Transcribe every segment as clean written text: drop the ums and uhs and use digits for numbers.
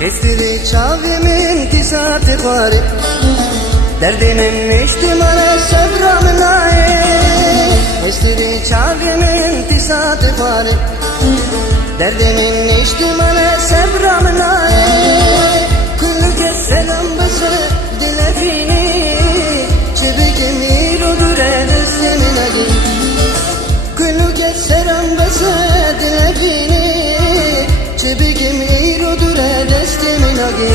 Estiri çavimin tisatı bari derdimin içtimale sevramın aye. Estiri çavimin tisatı bari derdimin içtimale sevramın aye. Kulluke selam bası dilefini çibikim irodur edesimin agi. Kulluke selam bası dilefini çibikim irodur edesimin agi.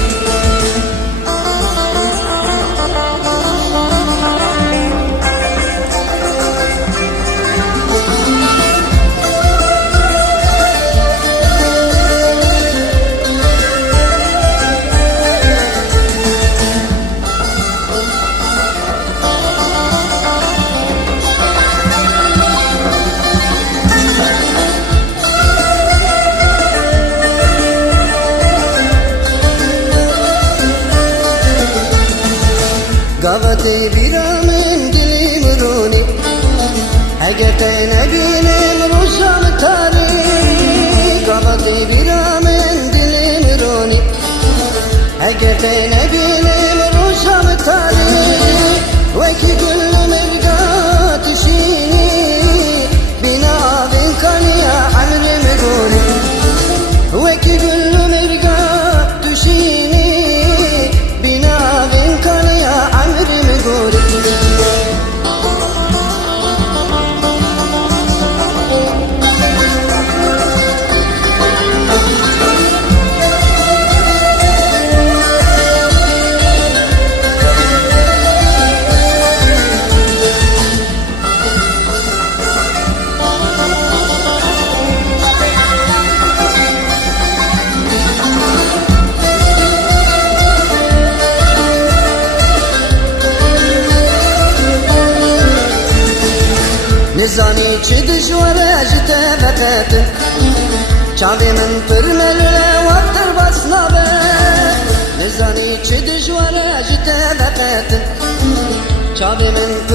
Gavate viramen dilim roni Hagete nebinim ruşam tani. Gavate viramen dilim roni Hagete nebinim ruşam tani. Veki güllü mergat şini bina avin kaniya amrim goni. Veki güllü mergat şini bina avin kaniya amrim goni. Nizani çi dişvara jite vetet çavimin pırmelüle vaktır basnabe. Nizani çi dişvara jite vetet çavimin